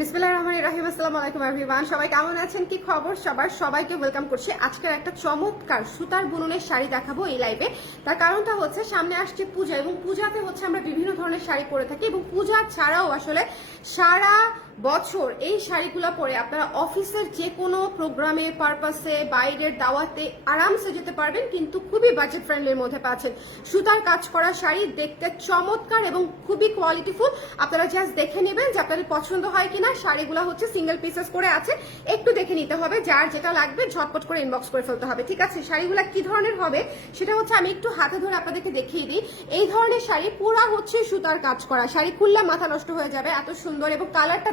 বিসমিল্লাহির রহমানির রহিম। আসসালামু আলাইকুম এভরিওয়ান, সবাই কেমন আছেন, কি খবর সবার? সবাইকে ওয়েলকাম করছি। আজকের একটা চমৎকার সুতার বুননের শাড়ি দেখাবো এই লাইভে। তার কারণটা হচ্ছে সামনে আসছে পূজা, এবং পূজাতে হচ্ছে আমরা বিভিন্ন ধরনের শাড়ি পরে থাকি, এবং পূজা ছাড়াও আসলে সারা বছর এই শাড়িগুলো পরে আপনারা অফিসের যে কোনো প্রোগ্রামে, পারপাসে, বাইরের দাওয়াতে আরামসে যেতে পারবেন, কিন্তু খুবই বাজেট ফ্রেন্ডলির মধ্যে পাচ্ছেন। সুতার কাজ করা শাড়ি দেখতে চমৎকার এবং খুবই কোয়ালিটিফুল। আপনারা জাস্ট দেখে নেবেন যে আপনাদের পছন্দ হয় কিনা। শাড়িগুলো হচ্ছে সিঙ্গেল পিসেস করে আছে, একটু দেখে নিতে হবে, যার যেটা লাগবে ঝটপট করে ইনবক্স করে ফেলতে হবে, ঠিক আছে? শাড়িগুলো কি ধরনের হবে সেটা হচ্ছে আমি একটু হাতে ধরে আপনাদেরকে দেখিয়ে দিই। এই ধরনের শাড়ি পুরা হচ্ছে সুতার কাজ করা, শাড়ি খুললে মাথা নষ্ট হয়ে যাবে, এত সুন্দর। এবং কালারটা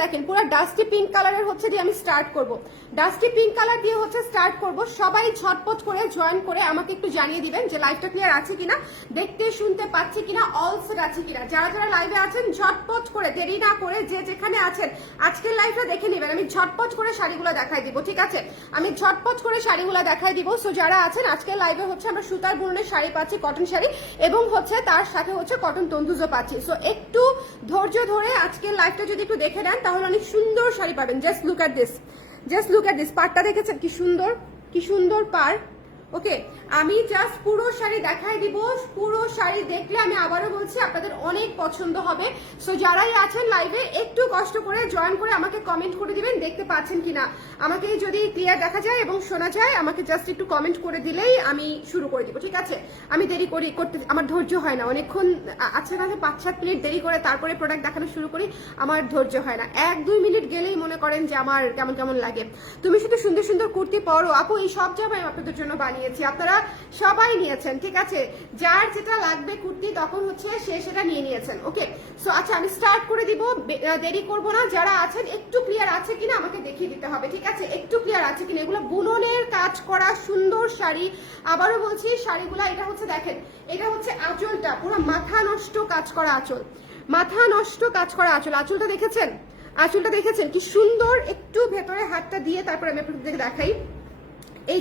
দেখেন পুরো ডাস্টি পিঙ্ক কালারের হচ্ছে দিয়ে আমি স্টার্ট করব। ডাস্টি পিঙ্ক কালার দিয়ে হচ্ছে স্টার্ট করব। সবাই ঝটপট করে জয়েন করে আমাকে একটু জানিয়ে দিবেন যে লাইভটা ক্লিয়ার আছে কিনা, দেখতে শুনতে পাচ্ছি কিনা, অল সেট আছে কিনা। যারা যারা লাইভে আছেন ঝটপট করে, দেরি না করে যে যেখানে আছেন আজকের লাইভটা দেখে নেবেন। আমি ঝটপট করে শাড়িগুলো দেখাই দিব, ঠিক আছে? আমি ঝটপট করে শাড়িগুলো দেখাই দিব। সো যারা আছেন আজকের লাইভে হচ্ছে আমরা সুতার বুননের শাড়ি পাচ্ছি, কটন শাড়ি, এবং হচ্ছে তার সাথে হচ্ছে কটন তন্তুজও পাচ্ছি। সো একটু ধৈর্য ধরে আজকের লাইভটা যদি একটু দেখে নেন তাহলে অনেক সুন্দর শাড়ি পাবেন। জাস্ট লুক অ্যাট দিস, পাড়টা দেখেছেন কি সুন্দর পাড়। ওকে, আমি জাস্ট পুরো শাড়ি দেখাই দিব। পুরো শাড়ি দেখলে আমি আবারও বলছি আপনাদের অনেক পছন্দ হবে। সো যারাই আছেন লাইভে একটু কষ্ট করে জয়েন করে আমাকে কমেন্ট করে দিবেন দেখতে পাচ্ছেন কিনা। আমাকে যদি ক্লিয়ার দেখা যায় এবং শোনা যায় আমাকে জাস্ট একটু কমেন্ট করে দিলেই আমি শুরু করে দিব, ঠিক আছে? আমি দেরি করতে আমার ধৈর্য হয় না, অনেকক্ষণ আছে না, 5-7 মিনিট দেরি করে তারপরে প্রোডাক্ট দেখানো শুরু করি, আমার ধৈর্য হয় না। 1-2 মিনিট গেলেই মনে করেন যে আমার কেমন লাগে। তুমি শুধু সুন্দর সুন্দর কুর্তি পরো আপু, এই সব জামাই আপনাদের জন্য বানিয়েছি, আপনারা সবাই নিয়েছেন, ঠিক আছে? যার যেটা লাগবে কুর্তি তখন হচ্ছে সে সেটা নিয়ে নিয়েছেন। ওকে, সো আচ্ছা আমি স্টার্ট করে দিব, দেরি করব না। যারা আছেন একটু ক্লিয়ার আছে কিনা আমাকে দেখিয়ে দিতে হবে, ঠিক আছে? একটু ক্লিয়ার আছে কিনা। এগুলো বুননের কাজ করা সুন্দর শাড়ি। আবারও বলছি শাড়িগুলা, এটা হচ্ছে দেখেন, এটা হচ্ছে আঁচলটা, পুরো মাথা নষ্ট কাজ করা আঁচল, আঁচলটা দেখেছেন কি সুন্দর। একটু ভেতরে হাতটা দিয়ে তারপর আমি আপনাদের দেখাই। এই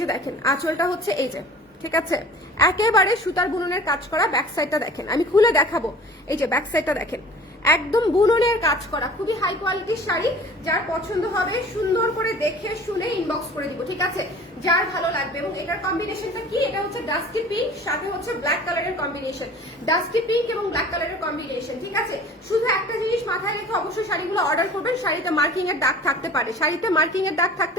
যে দেখেন আঁচলটা হচ্ছে এই যে, ঠিক আছে? একেবারে সুতার বুননের কাজ করা। ব্যাক সাইডটা দেখেন, আমি খুলে দেখাবো। এই যে ব্যাক সাইডটা দেখেন, একদম বুননের কাজ করা, খুবই হাই কোয়ালিটির শাড়ি। যার পছন্দ হবে সুন্দর করে দেখে শুনে ইনবক্স করে দিব, ঠিক আছে? যার ভালো লাগবে। এবং এটার কম্বিনেশনটা কি, এটা হচ্ছে ডাস্টি পিঙ্ক সাথে হচ্ছে ব্ল্যাক কালারের কম্বিনেশন, ডাস্টি পিঙ্ক এবং ব্ল্যাক কালারের কম্বিনেশন, ঠিক আছে? শুধু একটা জিনিস মাথায় রেখে অবশ্যই শাড়িগুলো অর্ডার করবেন। শাড়িতে মার্কিং এর দাগ থাকতে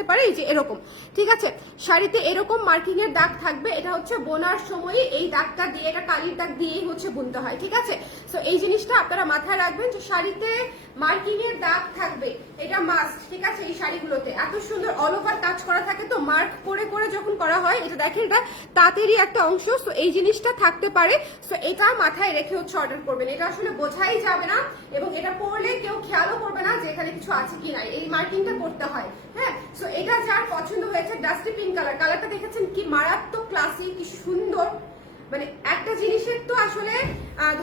পারে, এই যে এরকম, ঠিক আছে? শাড়িতে এরকম মার্কিং এর দাগ থাকবে, এটা হচ্ছে বোনার সময় এই দাগটা দিয়ে, এটা কালির দাগ দিয়েই হচ্ছে বুনতে হয়, ঠিক আছে? সো এই জিনিসটা আপনারা মাথায় রাখবেন যে শাড়িতে মার্কিং এর দাগ থাকবে, এটা মাস্ট, ঠিক আছে? এই শাড়িগুলোতে এত সুন্দর অল ওভার কাজ করা থাকে, তো মার্ক করে করে যখন করা হয়, এটা দেখেন এটা তাঁতেরই একটা অংশ। সো এই জিনিসটা থাকতে পারে, সো এটা মাথায় রেখে হচ্ছে অর্ডার করবেন। এটা আসলে বোঝাই যাবে না, এবং এটা পরলে কেউ খেয়ালও করবে না যে এখানে কিছু আছে কি নাই, এই মার্কিংটা করতে হয়, হ্যাঁ? সো এটা যার পছন্দ হয়েছে, ডাস্টি পিঙ্ক কালারটা দেখেছেন কি মারাত্মক ক্লাসি, কি সুন্দর। মানে একটা জিনিসের তো আসলে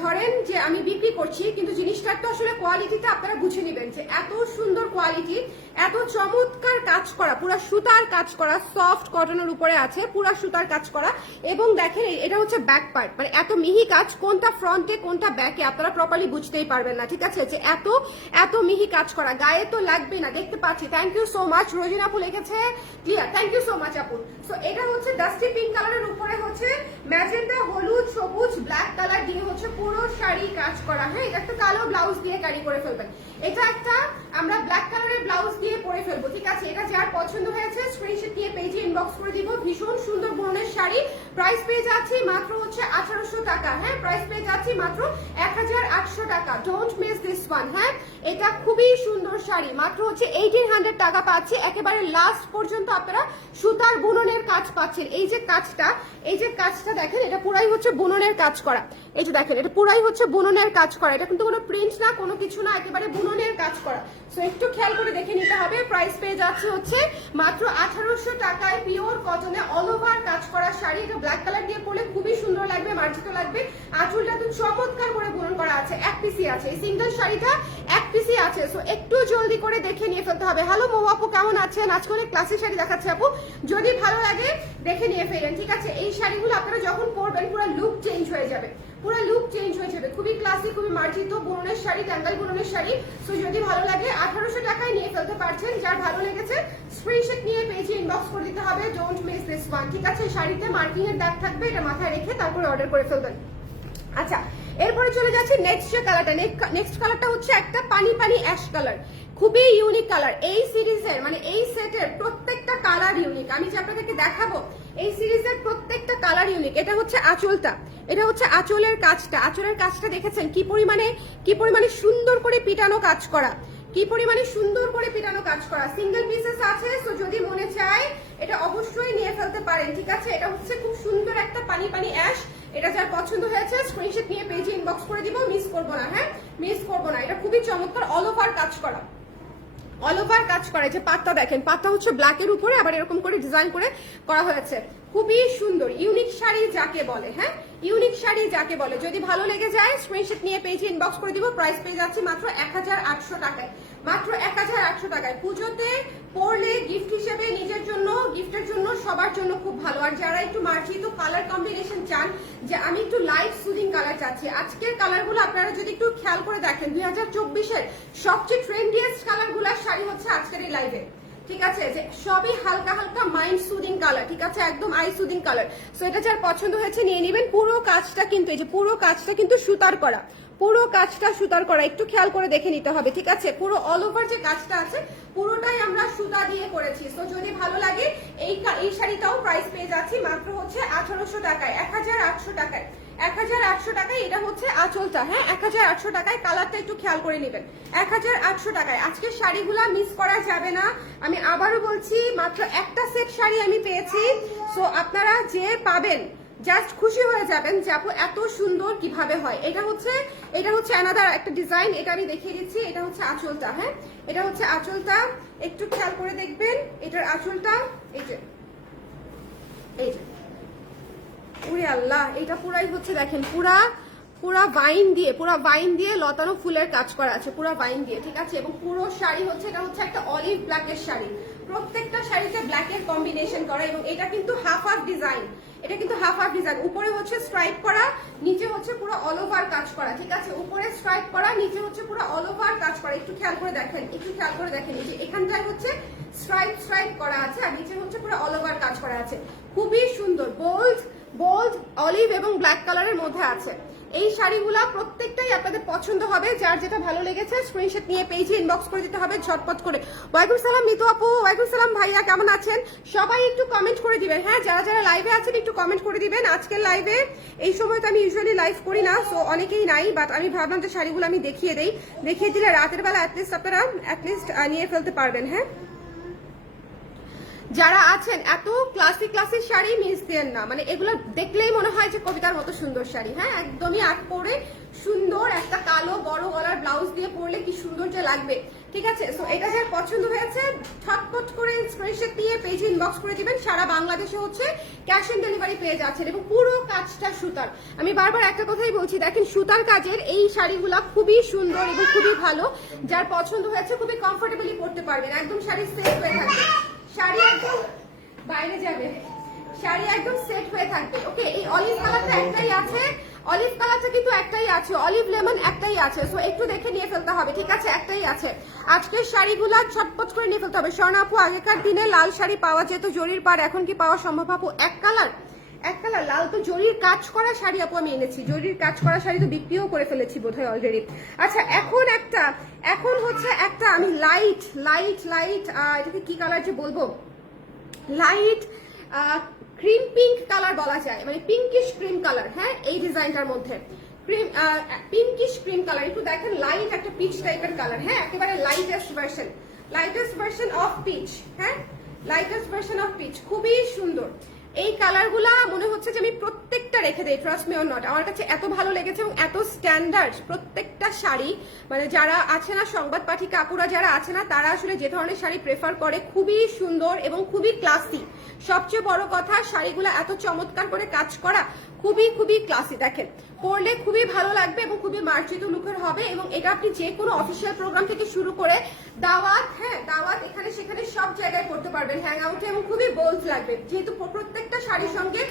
ধরেন যে আমি বিক্রি করছি, কিন্তু জিনিসটার তো আসলে কোয়ালিটিটা আপনারা বুঝে নেবেন যে এত সুন্দর কোয়ালিটি, এত চমৎকার কাজ করা, পুরা সুতার কাজ করা, সফট কটনের উপরে আছে, পুরা সুতার কাজ করা। এবং দেখেন এটা হচ্ছে ব্যাক পার্ট, মানে এত মিহি কাজ, কোনটা ফ্রন্টে কোনটা ব্যাকে আপনারা প্রপারলি বুঝতেই পারবেন না, ঠিক আছে? যে এত মিহি কাজ করা, গায়ে তো লাগবে না, দেখতে পাচ্ছি। Thank you so much, Rozina আপু লিখেছে clear, thank you so much আপু। সো এটা হচ্ছে ডাস্টি পিঙ্ক কালারের উপরে হচ্ছে ম্যাজেন্টা, হলুদ, সবুজ, ব্ল্যাক কালার দিয়ে হচ্ছে পুরো শাড়ি কাজ করা, হ্যাঁ? এটা একটা কালো ব্লাউজ দিয়ে ক্যারি করে ফেলবেন, এটা একটা আমরা ব্ল্যাক কালারের ব্লাউজ দিয়ে পরে ফেলবো, ঠিক আছে? এটা যার পছন্দ হয়েছে স্ক্রিনশট দিয়ে পেজে ইনবক্স করে দিব। ভীষণ সুন্দর বুননের শাড়ি, প্রাইস পেয়ে যাচ্ছি মাত্র হচ্ছে 1800 টাকা, হ্যাঁ? প্রাইস পেয়ে যাচ্ছি মাত্র 1800 টাকা। ডোন্ট মিস দিস ওয়ান, হ্যাঁ? এটা খুবই সুন্দর শাড়ি, মাত্র হচ্ছে 1800 টাকা পাচ্ছি। একেবারে লাস্ট পর্যন্ত আপনারা সুতার বুননের কাজ পাচ্ছেন। এই যে কাজটা দেখেন, এটা পুরাই হচ্ছে বুননের কাজ করা। এই যে দেখেন, এটা পুরাই হচ্ছে বুননের কাজ করা, এটা কিন্তু কোনো প্রিন্ট না, কোনো কিছু না, একেবারে বুননের কাজ করা। সো একটু খেয়াল করে দেখে নিতে হবে। প্রাইস পেয়ে যাচ্ছে হচ্ছে মাত্র 1800 টাকায়, পিওর কটনে অল ওভার কাজ করা শাড়ি। এটা ব্ল্যাক কালার দিয়ে পরলে খুবই সুন্দর লাগবে, মার্জিত লাগবে। আঁচলটা তো চমৎকার করে বুনন করা আছে, এক পিসি আছে, এই সিঙ্গেল শাড়িটা এক পিসি আছে। সো একটু জলদি করে দেখে নিয়ে ফেলতে হবে। হ্যালো মৌ আপু, কেমন আছেন? আজকে অনেক ক্লাসি শাড়ি দেখাচ্ছে আপু, যদি ভালো লাগে দেখে নিয়ে ফেলেন, ঠিক আছে? এই শাড়িগুলো আপনারা যখন পরবেন পুরো লুক চেঞ্জ হয়ে যাবে, পুরো লুক চেঞ্জ হয়ে যাবে। খুবই ক্লাসি, খুবই মার্জিত বুননের শাড়ি, টাঙ্গাইল বুননের শাড়ি। সো যদি ভালো লাগে 1800 টাকায় নিয়ে ফেলতে পারছেন। যার ভালো লেগেছে স্ক্রিনশট নিয়ে পেজে ইনবক্স করে দিতে হবে, ডোন্ট মিস দিস ওয়ান, ঠিক আছে? শাড়িতে মার্কিং এর দাগ থাকবে, এটা মাথায় রেখে তারপরে অর্ডার করে ফেলবেন। আচ্ছা, এরপরে চলে যাচ্ছি নেক্সট যে কালারটা। নেক্সট কালারটা হচ্ছে একটা পানি পানি অ্যাশ কালার, খুবই ইউনিক কালার। এই সিরিজের মানে এই সেটের প্রত্যেকটা কালার ইউনিক। আমি যে আপনাদেরকে দেখাবো এই সিরিজের প্রত্যেকটা কালার ইউনিক। এটা হচ্ছে আঁচলটা, এটা হচ্ছে আঁচলের কাজটা। আঁচলের কাজটা দেখেছেন কি পরিমাণে সুন্দর করে পিটানো কাজ করা, কি পরিমাণে সুন্দর করে পিটানো কাজ করা। সিঙ্গেল পিসেস আছে, সো যদি মনে চায় এটা অবশ্যই নিয়ে ফেলতে পারেন, ঠিক আছে? এটা হচ্ছে খুব সুন্দর একটা পানি পানি অ্যাশ। এটা যার পছন্দ হয়েছে স্ক্রিনশট নিয়ে পেজে ইনবক্স করে দিব, মিস করবো না, হ্যাঁ মিস করবো না। এটা খুবই চমৎকার, অল ওভার কাজ করা, অল ওভার কাজ করে। যে পাটটা দেখেন, পাটটা হচ্ছে ব্ল্যাকের উপরে আবার এরকম করে ডিজাইন করে করা হয়েছে, খুবই সুন্দর। ইউনিক শাড়ি যাকে বলে, হ্যাঁ ইউনিক শাড়ি যাকে বলে। যদি ভালো লেগে যায় স্ক্রিনশট নিয়ে পেজে ইনবক্স করে দিব। প্রাইস পেয়ে যাচ্ছে মাত্র 1800 টাকায়, মাত্র 1800 টাকায়। পুজোতে পরলে গিফট হিসেবে নিজের জন্য, গিফটের জন্য, সবার জন্য খুব ভালো। আর যারা একটু মার্জিত কালার কম্বিনেশন চান, যে আমি একটু লাইট সুদিং কালার চাচ্ছি, আজকের কালারগুলো আপনারা যদি একটু খেয়াল করে দেখেন, 2024-এর সবচেয়ে ট্রেন্ডিয়েস্ট কালারগুলোর শাড়ি হচ্ছে আজকের এই লাইভে, ঠিক আছে? যে সবই হালকা হালকা মাইন্ড সুদিং কালার, ঠিক আছে? একদম আই সুদিং কালার। সো এটা যার পছন্দ হয়েছে নিয়ে নেবেন। পুরো কাজটা কিন্তু, এই যে পুরো কাজটা কিন্তু সুতার করা, পুরো কাজটা সুতার করা, একটু খেয়াল করে দেখে নিতে হবে, ঠিক আছে? পুরো অল ওভার যে কাজটা আছে পুরোটাই আমরা সুতা দিয়ে করেছি। তো যদি ভালো লাগে এই শাড়িটাও প্রাইস পেয়ে যাচ্ছি মাত্র হচ্ছে 1800 টাকায়, 1800 টাকায়, 1800 টাকায়। এটা হচ্ছে আঁচলটা, হ্যাঁ 1800 টাকায়। কালারটা একটু খেয়াল করে নেবেন, 1800 টাকায়। আজকের শাড়িগুলা মিস করা যাবে না। আমি আবারও বলছি, মাত্র একটা সেট শাড়ি আমি পেয়েছি। সো আপনারা যে পাবেন জাস্ট খুশি হয়ে যাবেন যে আপু এত সুন্দর কিভাবে হয়। এটা হচ্ছে অ্যানাদার একটা ডিজাইন, এটা আমি দেখিয়ে দিচ্ছি। এটা হচ্ছে আঁচলটা, হ্যাঁ এটা হচ্ছে আঁচলটা, একটু খেয়াল করে দেখবেন। এটার আঁচলটা এই যে, এই যে, উরে আল্লাহ, এটা পুরাই হচ্ছে দেখেন, পুরা ভাইন দিয়ে লতানো ফুলের কাজ করা আছে, পুরা ভাইন দিয়ে, ঠিক আছে? এবং পুরো শাড়ি হচ্ছে, এটা হচ্ছে একটা অলিভ ব্ল্যাকের শাড়ি, প্রত্যেকটা শাড়িতে ব্ল্যাকের কম্বিনেশন করা। এবং এটা কিন্তু হাফ হাফ ডিজাইন, এটা কিন্তু হাফ হাফ ডিজাইন। উপরে হচ্ছে স্ট্রাইপ করা, নিচে হচ্ছে পুরো অল ওভার কাজ করা, ঠিক আছে? উপরে স্ট্রাইপ করা, নিচে হচ্ছে পুরো অল ওভার কাজ করা। একটু খেয়াল করে দেখেন, একটু খেয়াল করে দেখেন, এই যে এখানটায় হচ্ছে স্ট্রাইপ করা আছে, আর নিচে হচ্ছে পুরো অল ওভার কাজ করা আছে। খুবই সুন্দর, বোল্ড অলিভ এবং ব্ল্যাক কালারের মধ্যে আছে। এই শাড়িগুলা প্রত্যেকটাই আপনাদের পছন্দ হবে। যার যেটা ভালো লেগেছে স্ক্রিনশট নিয়ে পেজে ইনবক্স করে দিতে হবে ঝটপট করে। ওয়ালাইকুম সালাম মিতু আপু, ওয়ালাইকুম সালাম ভাইয়া, কেমন আছেন? সবাই একটু কমেন্ট করে দিবেন, হ্যাঁ যারা লাইভে আছেন একটু কমেন্ট করে দিবেন। আজকের লাইভে এই সময় তো আমি ইউজুয়ালি লাইভ করি না, সো অনেকেই নাই, বাট আমি ভাবলাম যে শাড়িগুলো আমি দেখিয়ে দিলে রাতের বেলা অ্যাটলিস্ট আপনারা নিয়ে ফেলতে পারবেন, হ্যাঁ? যারা আছেন এত ক্লাসিক শাড়ি মিস দেন না, মানে এগুলো দেখলেই মনে হয় যে কবিতার মতো সুন্দর শাড়ি, হ্যাঁ একদমই আট পরে সুন্দর একটা কালো বড় গলার ব্লাউজ দিয়ে পরলে কি সুন্দর যে লাগবে, ঠিক আছে? সো এটা যার পছন্দ হয়েছে ঝটপট করে স্ক্রিনশট দিয়ে পেজে ইনবক্স করে দিবেন। সারা বাংলাদেশে হচ্ছে ক্যাশ অন ডেলিভারি পেয়ে যাচ্ছেন এবং পুরো কাজটা সুতার। আমি বারবার একটা কথাই বলছি, দেখেন সুতার কাজের এই শাড়িগুলা খুবই সুন্দর এবং খুবই ভালো। যার পছন্দ হয়েছে খুবই কমফোর্টেবলি পরতে পারবেন, একদম শাড়ি সেট হয়ে থাকবে, শাড়ি একদম বাইরে যাবে, শাড়ি একদম সেট হয়ে থাকবে। ওকে, এই অলিভ কালারটা একটাই আছে, অলিভ কালারটা কিন্তু একটাই আছে, অলিভ লেমন একটাই আছে। সো একটু দেখে নিয়ে ফেলতে হবে, ঠিক আছে? একটাই আছে। আজকের শাড়িগুলা ছটপট করে নিয়ে ফেলতে হবে। স্বর্ণা আপু, আগেকার দিনে লাল শাড়ি পাওয়া যেত জরির পাড়, এখন কি পাওয়া সম্ভব আপু? এক কালার লাল তো জরির কাজ করা শাড়ি আপু আমি এনেছি, জরির কাজ করা শাড়ি তো বিক্রিও করে ফেলেছি বোধহয় অলরেডি। আচ্ছা, এখন হচ্ছে একটা আমি লাইট এটাকে কি কালার যে বলবো, লাইট ক্রিম পিঙ্ক কালার বলা যায়, মানে পিঙ্কিশ ক্রিম কালার, হ্যাঁ এই ডিজাইনটার মধ্যে পিঙ্কিশ ক্রিম কালার। একটু দেখেন, লাইট একটা পিচ টাইপের কালার, হ্যাঁ একেবারে লাইটেস্ট ভার্সন অফ পিচ, হ্যাঁ লাইটেস্ট ভার্সন অফ পিচ, খুবই সুন্দর। এই কালারগুলা মনে হচ্ছে যে আমি প্রত্যেকটা রেখে দেই, ট্রাস্ট মি অর নট। আমার কাছে এত ভালো লেগেছে এবং এত স্ট্যান্ডার্ড প্রত্যেকটা শাড়ি, মানে যারা আছে না সংবাদ পাঠী কাকুরা যারা আছে না, তারা আসলে যে ধরনের শাড়ি প্রেফার করে, খুবই সুন্দর এবং খুবই ক্লাসি। সবচেয়ে বড় কথা, শাড়িগুলো এত চমৎকার করে কাজ করা, খুবই ক্লাসি। দেখেন, পরলে খুবই ভালো লাগবে এবং খুবই মার্জিত লুকের হবে। এবং এটা আপনি যে কোনো অফিসিয়াল প্রোগ্রাম থেকে শুরু করে দাওয়াত, হ্যাঁ দাওয়াত এখানে সেখানে সব জায়গায় করতে পারবেন, হ্যাং আউটে, এবং খুবই বোল্ড লাগবে। যেহেতু প্রত্যেকটা শাড়ির সঙ্গে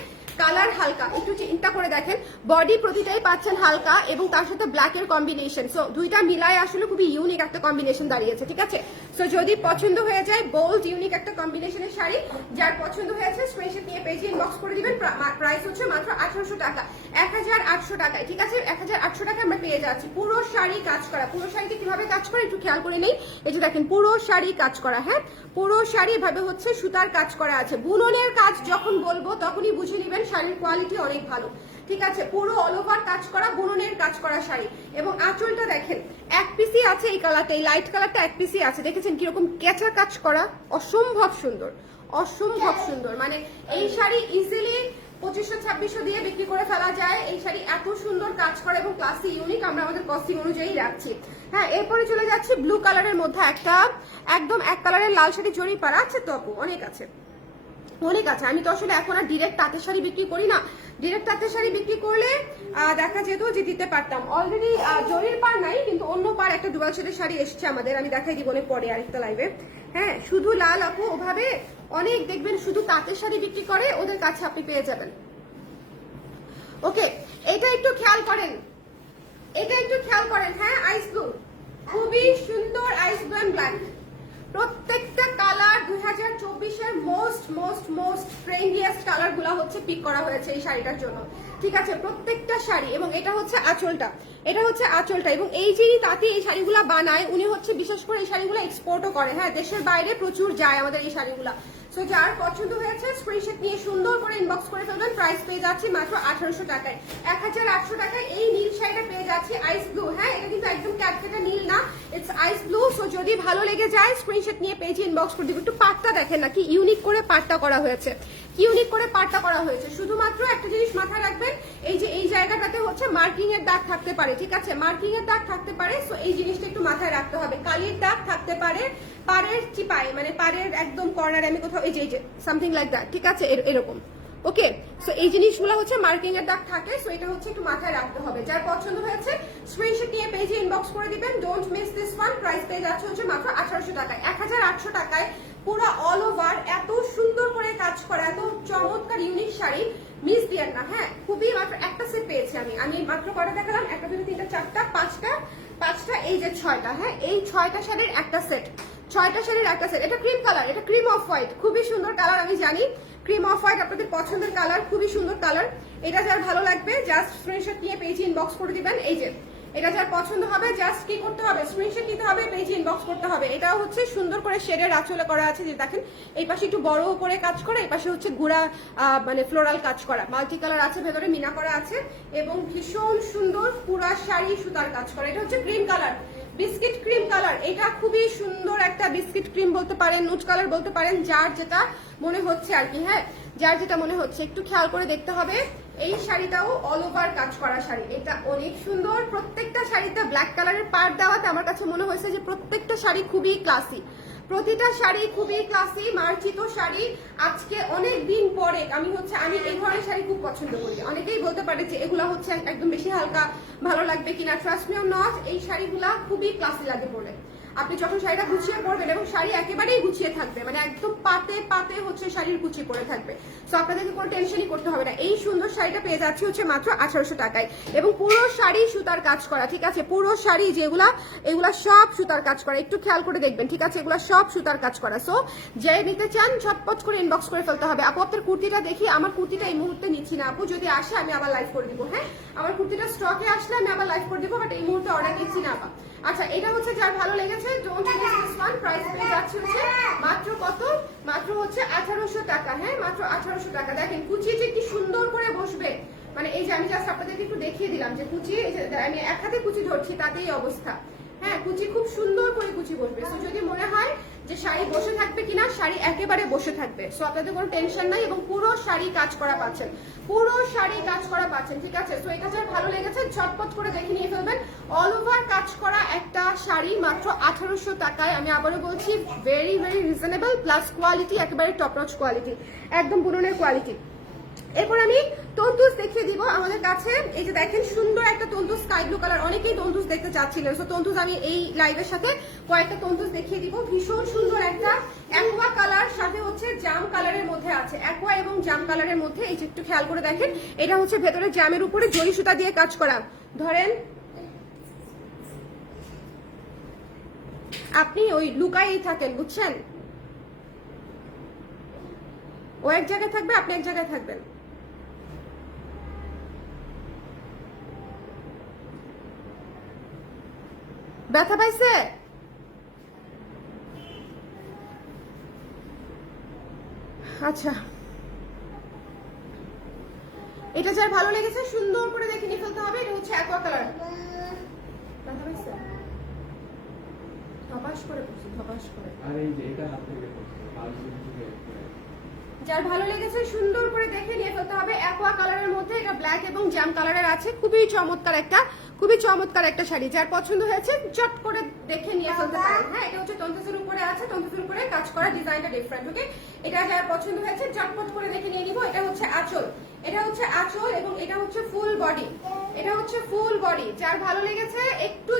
কালার হালকা, একটু চিন্তা করে দেখেন, বডি প্রতিটাই পাচ্ছেন হালকা এবং তার সাথে ব্ল্যাকের কম্বিনেশন। সো দুইটা মিলায় আসলে খুবই ইউনিক একটা কম্বিনেশন দাঁড়িয়েছে, ঠিক আছে। সো যদি পছন্দ হয়ে যায়, বোল্ড ইউনিক একটা কম্বিনেশনের শাড়ি, যার পছন্দ হয়েছে স্ক্রিনশট নিয়ে পেজে ইনবক্স করে দিবেন। প্রাইস হচ্ছে মাত্র 1800 টাকা, 1800 টাকায়, ঠিক আছে। 1800 টাকা আমরা পেয়ে যাচ্ছি। পুরো শাড়ি কাজ করা। পুরো শাড়িতে কিভাবে কাজ করে একটু খেয়াল করে নেই। এই যে দেখেন, পুরো শাড়ি কাজ করা, হ্যাঁ, পুরো শাড়ি ভাবে হচ্ছে সুতার কাজ করা আছে। বুননের কাজ যখন বলবো তখনই বুঝে নেবেন শাড়ির কোয়ালিটি অনেক ভালো, ঠিক আছে। পুরো অল ওভার কাজ করা, বুননের কাজ করা শাড়ি। এবং আঁচলটা দেখেন, এক পিসই আছে এই কালারটা, এই লাইট কালারটা এক পিসই আছে। দেখেছেন কিরকম কেঁচা কাজ করা, অসম্ভব সুন্দর, অসম্ভব সুন্দর। মানে এই শাড়ি ইজিলি 2500-2600 দিয়ে বিক্রি করে ফেলা যায়। এই শাড়ি এত সুন্দর কাজ করে এবং ক্লাসি ইউনিক, আমরা আমাদের কস্টিং অনুযায়ী রাখছি। হ্যাঁ, এরপরে চলে যাচ্ছি ব্লু কালারের মধ্যে একটা একদম এক কালারের লাল শাড়ি জড়ি পারা আছে তো আপু, অনেক আছে, অনেক আছে। আমি তো আসলে এখন আর ডিরেক্ট তাঁতের শাড়ি বিক্রি করি না। ডিরেক্ট তাঁতের শাড়ি বিক্রি করলে দেখা যেত যে দিতে পারতাম। অলরেডি জরির পার নাই, কিন্তু অন্য পার একটা ডুয়াল শেডের শাড়ি এসছে আমাদের, আমি দেখাই দিব পরে আরেকটা লাইভে। হ্যাঁ, শুধু লাল আপু ওভাবে অনেক দেখবেন শুধু তাঁতের শাড়ি বিক্রি করে, ওদের কাছে আপনি পেয়ে যাবেন। ওকে, এটা একটু খেয়াল করেন, এটা একটু খেয়াল করেন। হ্যাঁ, আইস ব্লু, খুবই সুন্দর আইস ব্লু এন্ড ব্ল্যাক। প্রত্যেকটা কালার 2024-এর most most most trendiest colour গুলা হচ্ছে পিক করা হয়েছে এই শাড়িটার জন্য, ঠিক আছে। প্রত্যেকটা শাড়ি, এবং এটা হচ্ছে আঁচলটা, এটা হচ্ছে আঁচলটা। এবং এই যিনি তাঁতি এই শাড়িগুলা বানায়, উনি হচ্ছে বিশেষ করে এই শাড়িগুলো এক্সপোর্টও করে। হ্যাঁ, দেশের বাইরে প্রচুর যায় আমাদের এই শাড়িগুলা। সো যার পছন্দ হয়েছে স্ক্রিনশট নিয়ে সুন্দর করে ইনবক্স করে ফেলবেন। প্রাইস পেয়ে যাচ্ছি মাত্র 1800 টাকায়। 1800 টাকায় এই নীল শাড়িটা পেয়ে যাচ্ছি আইস ব্লু। হ্যাঁ, এটা কিন্তু একদম ক্যাটকেটা নীল না, ইটস আইস ব্লু। সো যদি ভালো লেগে যায় স্ক্রিনশট নিয়ে পেজে ইনবক্স করে দিব। একটু পাটটা দেখেন না কি ইউনিক করে পাটটা করা হয়েছে, কি ইউনিক করে পাটটা করা হয়েছে। শুধুমাত্র একটা জিনিস মাথায় রাখবেন, এই যে এই জায়গাটাতে হচ্ছে মার্কিং এর দাগ থাকতে পারে, ঠিক আছে, মার্কিং এর দাগ থাকতে পারে। সো এই জিনিসটা একটু মাথায় রাখতে হবে। কালির দাগ থাকতে পারে পাড়ের চিপায়, মানে পাড়ের একদম কর্নারে, আমি কোথাও এই যে সামথিং লাইক দ্যাট, ঠিক আছে, এরকম। ওকে, সো এই জিনিসগুলো হচ্ছে মার্কিং এর দাগ থাকে। সো এটা হচ্ছে একটু মাথায় রাখতে হবে। যার পছন্দ হয়েছে স্ক্রিনশট নিয়ে পেজে ইনবক্স করে দিবেন। Don't miss this one. Price পেয়ে যাচ্ছে হচ্ছে মাত্র 1800 টাকায়। 1800 টাকায় পুরো অল ওভার এত সুন্দর করে কাজ করা, এত চমৎকার ইউনিক শাড়ি মিস দিয়েন না। হ্যাঁ, খুবই মাত্র একটা সেট পেয়েছি আমি মাত্র কটা দেখালাম, একটা দুটো তিনটা চারটা পাঁচটা, এই যে 6টা। হ্যাঁ, এই 6টা শাড়ির একটা সেট, 6টা শাড়ির একটা সেট। এটা ক্রিম কালার, এটা ক্রিম অফ হোয়াইট, খুবই সুন্দর কালার। আমি জানি ক্রিম অফ হোয়াইট আপনাদের পছন্দের কালার, খুবই সুন্দর কালার। এটা যার ভালো লাগবে জাস্ট স্ক্রিনশট নিয়ে পেজে ইনবক্স করে দিবেন। এই যে এটা যার পছন্দ হবে জাস্ট কি করতে হবে, স্ক্রিনশট নিতে হবে, পেজে ইনবক্স করতে হবে। এটা হচ্ছে সুন্দর করে শেডের আঁচলে করা আছে, যে দেখেন এই পাশে একটু বড় করে কাজ করা, এই পাশে হচ্ছে গুড়া মানে ফ্লোরাল কাজ করা, মাল্টি কালার আছে, ভেতরে মিনা করা আছে এবং ভীষণ সুন্দর পুরা শাড়ি সুতার কাজ করা। এটা হচ্ছে cream colour, biscuit cream colour. এটা খুবই সুন্দর একটা বিস্কিট ক্রিম বলতে পারেন, নুট কালার বলতে পারেন, যার যেটা মনে হচ্ছে আর কি। হ্যাঁ, যার যেটা মনে হচ্ছে একটু খেয়াল করে দেখতে হবে। এই শাড়িটাও অল ওভার কাজ করা শাড়ি, এটা অনেক সুন্দর। প্রত্যেকটা শাড়িতে ব্ল্যাক কালারের পাড় দেওয়াতে আমার কাছে মনে হয়েছে যে প্রত্যেকটা শাড়ি খুবই ক্লাসি, প্রতিটা শাড়ি খুবই ক্লাসি, মার্জিত শাড়ি। আজকে অনেক দিন পরে আমি এই ধরনের শাড়ি খুব পছন্দ করি। অনেকেই বলতে পারে যে এগুলা হচ্ছে একদম বেশি হালকা, ভালো লাগবে কিনা। ট্রাস্ট মি অর নট, এই শাড়িগুলা খুবই ক্লাসি লাগে পরে। আপনি যখন শাড়িটা গুছিয়ে পরবেন এবং শাড়ি একেবারেই গুছিয়ে থাকবে, মানে একদম পাতে পাতে হচ্ছে শাড়ির কুচি পরে থাকবে। সো আপনাদেরকে কোনো টেনশনই করতে হবে না। এই সুন্দর শাড়িটা পেয়ে যাচ্ছে হচ্ছে মাত্র 1800 টাকায় এবং পুরো শাড়ি সুতার কাজ করা, ঠিক আছে। পুরো শাড়ি যেগুলা, এগুলা সব সুতার কাজ করা, একটু খেয়াল করে দেখবেন, ঠিক আছে। এগুলা সব সুতার কাজ করা। সো যে নিতে চান ঝটপট করে ইনবক্স করে ফেলতে হবে। আপু আপনার কুর্তিটা দেখি। আমার কুর্তিটা এই মুহূর্তে নিচ্ছি না আপু, যদি আসে আমি আবার লাইভ করে দিব। হ্যাঁ, আমার কুর্তিটা স্টকে আসলে আমি আবার লাইভ করে দিব, বাট এই মুহূর্তে অর্ডার নিচ্ছি না আপা। আচ্ছা, এটা হচ্ছে যার ভালো লেগেছে don't miss this one. Price পেয়ে যাচ্ছে হচ্ছে মাত্র কত, মাত্র হচ্ছে 1800 টাকা। হ্যাঁ, মাত্র 1800 টাকা। দেখেন কুচি যে কি সুন্দর করে বসবে, মানে এই যে আমি জাস্ট আপনাদেরকে একটু দেখিয়ে দিলাম যে কুচি, এই যে আমি এক হাতে কুচি ধরছি তাতেই অবস্থা। হ্যাঁ, কুচি খুব সুন্দর করে কুচি বসবে। সো যদি মনে হয় যে শাড়ি বসে থাকবে কিনা, শাড়ি একেবারে বসে থাকবে। সো আপনাদের কোনো টেনশন নাই এবং পুরো শাড়ি কাজ করা পাচ্ছেন, পুরো শাড়ি কাজ করা পাচ্ছেন, ঠিক আছে। সো এটা যার ভালো লেগেছে ঝটপট করে দেখে নিয়ে ফেলবেন। অল ওভার কাজ করা একটা শাড়ি মাত্র 1800 টাকায়। আমি আবারও বলছি very very reasonable, plus quality একেবারে টপ নচ কোয়ালিটি, একদম বুননের কোয়ালিটি। এরপর আমি তন্তুজ দেখিয়ে দিব আমাদের কাছে। এই যে দেখেন সুন্দর একটা তন্তুজ স্কাই ব্লু কালার, অনেকেই তন্তুজ দেখতে চাচ্ছিলেন, তো তন্তুজ আমি এই লাইভের সাথে কয়েকটা তন্তুজ দেখিয়ে দিব। ভীষণ সুন্দর একটা অ্যাকোয়া কালার, সাথে হচ্ছে জাম কালারের মধ্যে আছে, অ্যাকোয়া এবং জাম কালারের মধ্যে। এই যে একটু খেয়াল করে দেখেন, এটা হচ্ছে ভেতরে জামের উপরে জরি সুতা দিয়ে কাজ করা। ধরেন আপনি ওই লুকাই থাকেন, বুঝছেন, ও এক জায়গায় থাকবে, আপনি এক জায়গায় থাকবেন। ব্যথা পাইছে? আচ্ছা, এটা যার ভালো লেগেছে সুন্দর করে দেখে নিয়ে ফেলতে হবে। এটা হচ্ছে অ্যাকোয়া কালার। ব্যথা পাইছে? ধপাস করে পড়ছে, ধপাস করে। আর এই যে এটা হাত থেকে পড়ছে, যার ভালো লেগেছে সুন্দর করে দেখে নিয়ে ফেলতে হবে। অ্যাকোয়া কালারের মধ্যে এটা ব্ল্যাক এবং জ্যাম কালারের আছে, খুবই চমৎকার একটা শাড়ি। যার পছন্দ হয়েছে চট করে দেখে নিয়ে ফেলতে পারেন। হ্যাঁ, এটা হচ্ছে তন্তুজের উপরে আছে, তন্তুজের উপরে কাজ করা, ডিজাইনটা ডিফারেন্ট। ওকে, এটা যার পছন্দ হয়েছে চটপট করে দেখে নিয়ে নিব। এটা হচ্ছে আঁচল, এটা হচ্ছে আঁচল এবং এটা হচ্ছে ফুল বডি, এটা হচ্ছে ফুল বডি। যার ভালো লেগেছে একটু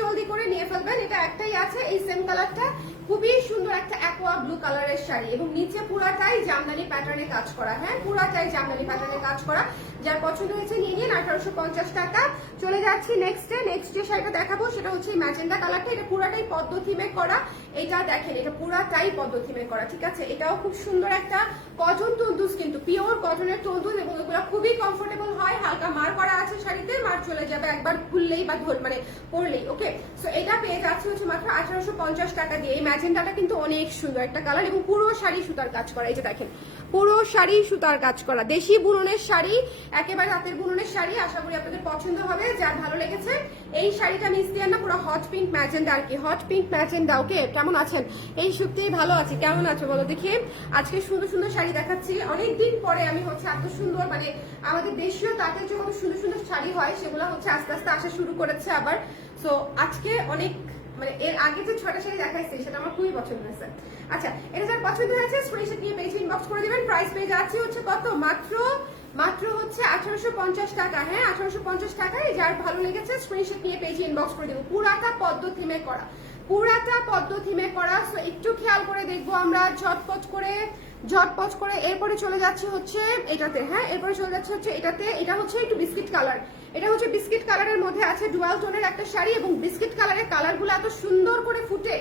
জলদি করে নিয়ে ফেলবেন। এটা একটাই আছে এই সেম কালারটা, খুবই সুন্দর একটা অ্যাকোয়া ব্লু কালারের শাড়ি এবং নিচে পুরাটাই জামদানি প্যাটার্নে কাজ করা। হ্যাঁ, পুরাটাই জামদানি প্যাটার্নে কাজ করা। যার পছন্দ হয়েছে নিয়ে নিন, 1850 টাকা। চলে যাচ্ছি নেক্সট যে শাড়িটা দেখাবো সেটা হচ্ছে ম্যাজেন্ডা কালারটা। এটা পুরাটাই পদ্ম থিমে করা। এটা দেখেন, এটা পুরাটাই পদ্ম থিমে করা, ঠিক আছে। এটাও খুব সুন্দর একটা কটন তন্তুজ, কিন্তু পিওর কটনের তন্তুজ এবং এগুলো খুবই কমফোর্টেবল হয়। হালকা মার করা আছে শাড়িতে, মার চলে যাবে একবার খুললেই বা মানে পরলেই। ওকে, সো এটা পেয়ে যাচ্ছে হচ্ছে মাত্র 1850 টাকা দিয়ে। এই ম্যাজেন্ডাটা কিন্তু অনেক সুন্দর একটা কালার এবং পুরো শাড়ি সুতার কাজ করা। এই যে দেখেন, পুরো শাড়ি সুতার কাজ করা, দেশি বুননের শাড়ি, একেবারে হাতের বুননের শাড়ি। আশা করি আপনাদের পছন্দ হবে। যার ভালো লেগেছে এই শাড়িটা মিস দিয়ে না, পুরো হট পিঙ্ক ম্যাজেন্ডা আর কি, হট পিঙ্ক ম্যাজেন্ডা। ওকে, কেমন আছেন? এই সত্যিই ভালো আছে। কেমন আছো বলো দেখি? আজকে সুন্দর সুন্দর শাড়ি দেখাচ্ছি। অনেকদিন পরে আমি হচ্ছে এত সুন্দর, মানে আমাদের দেশীয় তাঁতের যে কত সুন্দর সুন্দর শাড়ি হয় সেগুলো হচ্ছে আস্তে আস্তে আসা শুরু করেছে আবার। সো আজকে অনেক, মানে এর আগে যে 6টা শাড়ি দেখাইছি সেটা আমার খুবই পছন্দ হয়েছে। আচ্ছা, এটা যার পছন্দ হয়েছে স্ক্রিনশট নিয়ে পেজ ইনবক্স করে দিবেন। প্রাইস পেয়ে যাচ্ছে হচ্ছে কত, মাত্র হচ্ছে 1850 টাকা। হ্যাঁ, 1850 টাকায়। যার ভালো লেগেছে স্ক্রিনশট নিয়ে পেজ ইনবক্স করে দেবো। পুরাটা পদ্ম থিমে করা, পুরাটা পদ্ম থিমে করা। সো একটু খেয়াল করে দেখবো আমরা ঝটপট করে। এরপরে চলে যাচ্ছে হচ্ছে এটাতে। হ্যাঁ, এরপরে চলে যাচ্ছে হচ্ছে এটাতে। এটা হচ্ছে একটু বিস্কিট কালার, এটা হচ্ছে বিস্কিট কালারের মধ্যে আছে ডুয়াল টোনের একটা শাড়ি এবং বিস্কিট কালারের কালারগুলো এত সুন্দর করে ফুটে,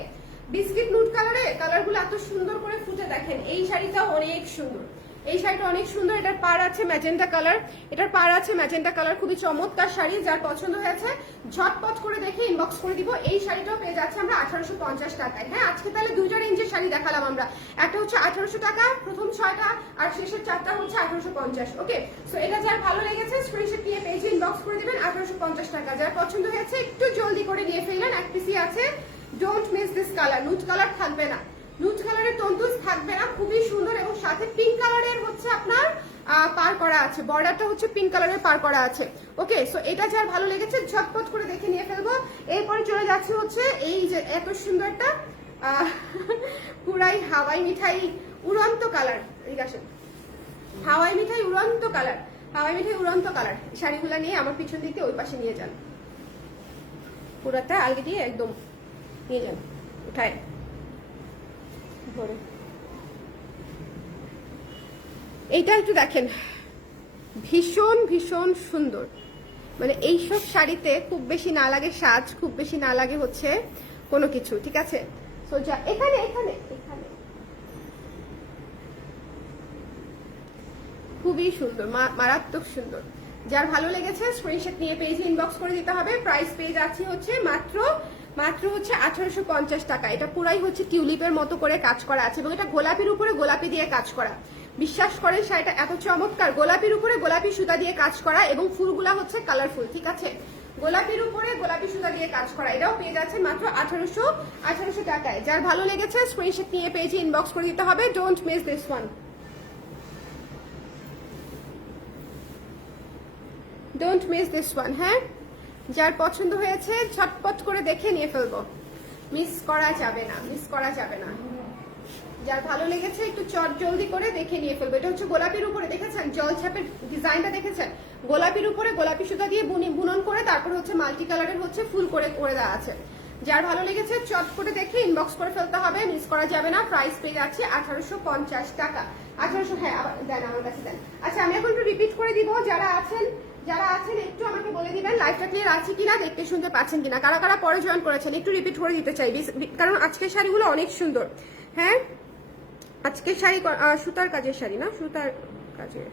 বিস্কিট নুট কালারে কালারগুলো এত সুন্দর করে ফুটে। দেখেন এই শাড়িটাও অনেক সুন্দর, এই শাড়িটা অনেক সুন্দর। এটার পাড় আছে ম্যাজেন্টা কালার, এটার পাড় আছে ম্যাজেন্টা কালার, খুবই চমৎকার শাড়ি। যার পছন্দ হয়েছে ঝটপট করে দেখে ইনবক্স করে দিব। এই শাড়িটাও পেয়ে যাচ্ছে আমরা 1850 টাকায়। হ্যাঁ, আজকে তাহলে দুইটা রেঞ্জের শাড়ি দেখালাম আমরা। একটা হচ্ছে 1800 টাকা প্রথম 6টা, আর শেষের 4টা হচ্ছে 1850। ওকে, সো এটা যার ভালো লেগেছে স্ক্রিনশট নিয়ে পেজে ইনবক্স করে দিবেন। 1850 টাকা। যার পছন্দ হয়েছে একটু জলদি করে নিয়ে ফেললেন। এক পিসি আছে, don't miss this colour. নুট colour থাকবে না, নুট কালারের তন্তুজ থাকবে না, খুবই সুন্দর এবং সাথে পিঙ্ক কালারের হচ্ছে আপনার পার করা আছে, বর্ডারটা হচ্ছে পিঙ্ক কালারের পার করা আছে। ওকে, সো এটা যার ভালো লেগেছে ঝটপট করে দেখে নিয়ে ফেলবো। এরপরে চলে যাচ্ছে হচ্ছে এই যে এত সুন্দর একটা পুরাই হাওয়াই মিঠাই উড়ন্ত কালার। এই আসেন, হাওয়াই মিঠাই উড়ন্ত কালার, হাওয়াই মিঠাই উড়ন্ত কালার। শাড়িগুলা নিয়ে আমার পিছন দিকে ওই পাশে নিয়ে যান, পুরাটা আলগে দিয়ে একদম নিয়ে যান, উঠায় ধরে। এইটা একটু দেখেন, ভীষণ ভীষণ সুন্দর। মানে এইসব শাড়িতে খুব বেশি না লাগে সাজ, খুব বেশি না লাগে হচ্ছে কোনো কিছু, ঠিক আছে। সো যা এখানে এখানে এখানে খুবই সুন্দর, মারাত্মক সুন্দর। যার ভালো লেগেছে স্ক্রিনশট নিয়ে পেজে ইনবক্স করে দিতে হবে। প্রাইস পেয়ে যাচ্ছি হচ্ছে মাত্র হচ্ছে 1850 টাকা। এটা পুরাই হচ্ছে টিউলিপের মতো করে কাজ করা আছে এবং এটা গোলাপির উপরে গোলাপি দিয়ে কাজ করা। বিশ্বাস করেন শাড়িটা এত চমৎকার, গোলাপির উপরে গোলাপি সুতা দিয়ে কাজ করা এবং ফুলগুলা হচ্ছে কালারফুল, ঠিক আছে। গোলাপির উপরে গোলাপি সুতা দিয়ে কাজ করা। এটাও পেয়ে যাচ্ছে মাত্র 1800 টাকায়। যার ভালো লেগেছে স্ক্রিনশট নিয়ে পেজে ইনবক্স করে দিতে হবে। Don't miss this one, don't miss this one. হ্যাঁ, যার পছন্দ হয়েছে ঝটপট করে দেখে নিয়ে ফেলবো, মিস করা যাবে না, মিস করা যাবে না। যার ভালো লেগেছে একটু চট জলদি করে দেখে নিয়ে ফেলবো। এটা হচ্ছে গোলাপির উপরে, দেখেছেন জল ছাপের ডিজাইনটা, দেখেছেন গোলাপির উপরে গোলাপি সুতা দিয়ে বুনন করে তারপর হচ্ছে মাল্টি কালারের হচ্ছে ফুল করে করে দেওয়া আছে। যার ভালো লেগেছে চট করে দেখে ইনবক্স করে ফেলতে হবে, মিস করা যাবে না। প্রাইস পেয়ে যাচ্ছে 1850 টাকা। 1800, হ্যাঁ আবার দেন আমার কাছে দেন। আচ্ছা আমি এখন একটু রিপিট করে দিব, যারা আছেন একটু আমাকে বলে দিবেন লাইভটা ক্লিয়ার আছে কিনা, দেখতে শুনতে পাচ্ছেন কিনা, কারা কারা পরে জয়েন করেছেন একটু রিপিট করে দিতে চাই, কারণ আজকের শাড়িগুলো অনেক সুন্দর। হ্যাঁ আজকের শাড়ি সুতার কাজের শাড়ি না, সুতার কাজের।